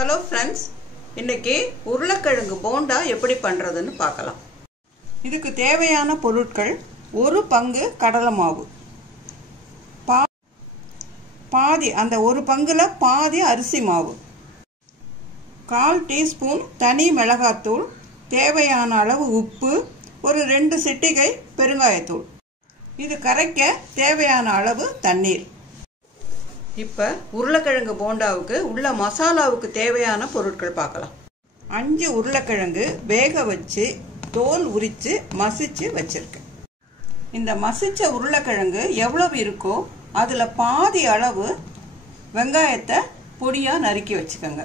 Hello friends, இன்றைக்கி உருளைக்கிழங்கு போண்டா எப்படி பண்ணுறதுன்னு பார்க்கலாம். இதுக்கு தேவையான பொருட்கள்: ஒரு பங்கு கடலை மாவு, பாதி அந்த ஒரு பங்குல பாதி அரிசி மாவு, 1/4 டீஸ்பூன் தனி மிளகாத்தூள், தேவையான அளவு உப்பு, ஒரு 2 சிட்டிகை பெருங்காயத்தூள். இது கரைக்க தேவையான அளவு தண்ணீர். இப்போ உருளைக்கிழங்கு போண்டாவுக்கு உள்ள மசாலாவுக்கு தேவையான பொருட்கள் பார்க்கலாம். 5 உருளைக்கிழங்கு வேக வச்சு தோல் உரித்து மசிச்சு வச்சிருக்கேன். இந்த மசிச்ச உருளைக்கிழங்கு எவ்வளவு இருக்கோ அதில் பாதி அளவு வெங்காயத்தை பொடியாக நறுக்கி வச்சுக்கோங்க.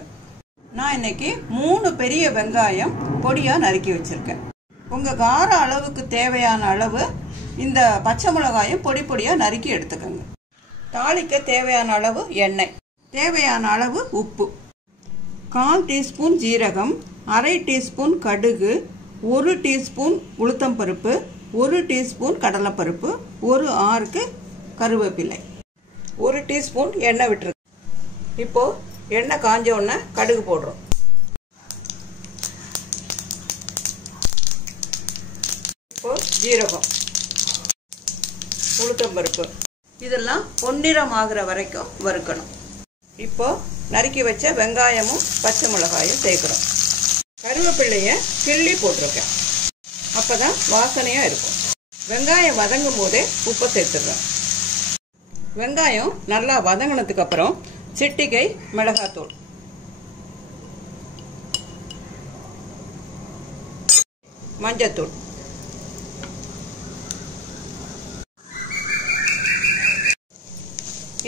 நான் இன்னைக்கு 3 பெரிய வெங்காயம் பொடியாக நறுக்கி வச்சுருக்கேன். உங்கள் கார அளவுக்கு தேவையான அளவு இந்த பச்சை மிளகாயும் பொடி பொடியாக நறுக்கி எடுத்துக்கோங்க. தாளிக்க தேவையான அளவு எண்ணெய், தேவையான அளவு உப்பு, 1/4 டீஸ்பூன் ஜீரகம், 1/2 டீஸ்பூன் கடுகு, 1 டீஸ்பூன் உளுத்தம்பருப்பு, 1 டீஸ்பூன் கடலைப்பருப்பு, ஒரு ஆறுக்கு கருவேப்பிலை, 1 டீஸ்பூன் எண்ணெய் விட்டுருக்கு. இப்போது எண்ணெய் காஞ்ச உடனே கடுகு போடுறோம். இப்போது ஜீரகம், உளுத்தம்பருப்பு இதெல்லாம் பொன்னிறம் ஆகிற வரைக்கும் வறுக்கணும். இப்போ நறுக்கி வச்ச வெங்காயமும் பச்சை மிளகாயும் சேர்க்குறோம். கருவேப்பிள்ளையை கிள்ளி போட்டிருக்கேன், அப்போ தான் வாசனையாக இருக்கும். வெங்காயம் வதங்கும் போதே உப்பை சேர்த்துடுறேன். வெங்காயம் நல்லா வதங்கினதுக்கு அப்புறம் சிட்டிகை மிளகாத்தூள், மஞ்சத்தூள்,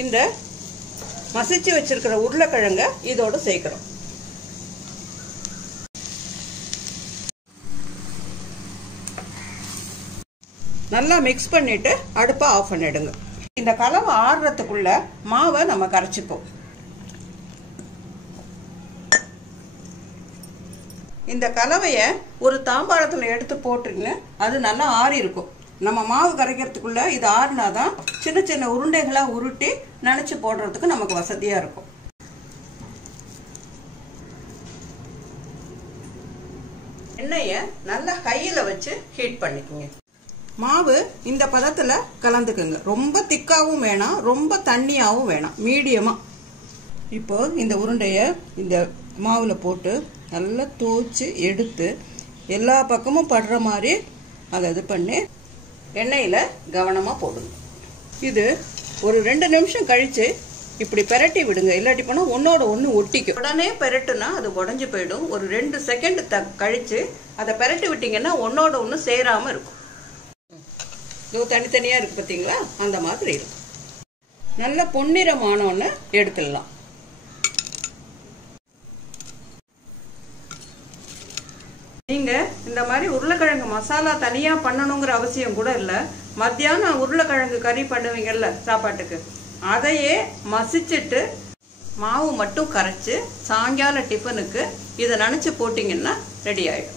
இந்த மசிச்சு வச்சிருக்கிற உருளைக்கிழங்க இதோடு சேர்க்கிறோம். நல்லா மிக்ஸ் பண்ணிட்டு அடுப்பை ஆஃப் பண்ணிடுங்க. இந்த கலவை ஆறுறதுக்குள்ள மாவை நம்ம கரைச்சிப்போம். இந்த கலவையை ஒரு தாம்பாளத்தில் எடுத்து போட்டுருங்க, அது நல்லா ஆறி இருக்கும். நம்ம மாவு கரைக்கிறதுக்குள்ள இது ஆறுனாதான் சின்ன சின்ன உருண்டைகளாக உருட்டி நினச்சி போடுறதுக்கு நமக்கு வசதியாக இருக்கும். எண்ணெயை நல்லா கையில் வச்சு ஹீட் பண்ணிக்கோங்க. மாவு இந்த பதத்தில் கலந்துக்குங்க. ரொம்ப திக்காகவும் வேணாம், ரொம்ப தண்ணியாகவும் வேணாம், மீடியமாக. இப்போ இந்த உருண்டையை இந்த மாவில் போட்டு நல்லா தோய்ச்சி எடுத்து எல்லா பக்கமும் படுற மாதிரி அதை இது பண்ணி எண்ணெயில் கவனமாக போடுங்க. இது ஒரு 2 நிமிஷம் கழித்து இப்படி பெரட்டி விடுங்க, இல்லாட்டி போனால் ஒன்றோட ஒன்று ஒட்டிக்கும். உடனே பெரட்டுனா அது உடஞ்சி போயிடும். ஒரு 2 செகண்ட் கழித்து அதை பெரட்டி விட்டிங்கன்னா ஒன்றோட ஒன்று சேராமல் இருக்கும். இது தனித்தனியாக இருக்குது பார்த்தீங்களா, அந்த மாதிரி இருக்கும். நல்ல பொன்னிறமானோன்னு எடுத்துடலாம். நீங்கள் இந்த மாதிரி உருளைக்கிழங்கு மசாலா தனியாக பண்ணணுங்கிற அவசியம் கூட இல்லை. மத்தியானம் உருளைக்கிழங்கு கறி பண்ணுவீங்கல்ல சாப்பாட்டுக்கு, அதையே மசிச்சுட்டு மாவு மட்டும் கரைச்சி சாயங்கால டிஃபனுக்கு இதை நினச்சி போட்டிங்கன்னா ரெடி ஆகிடும்.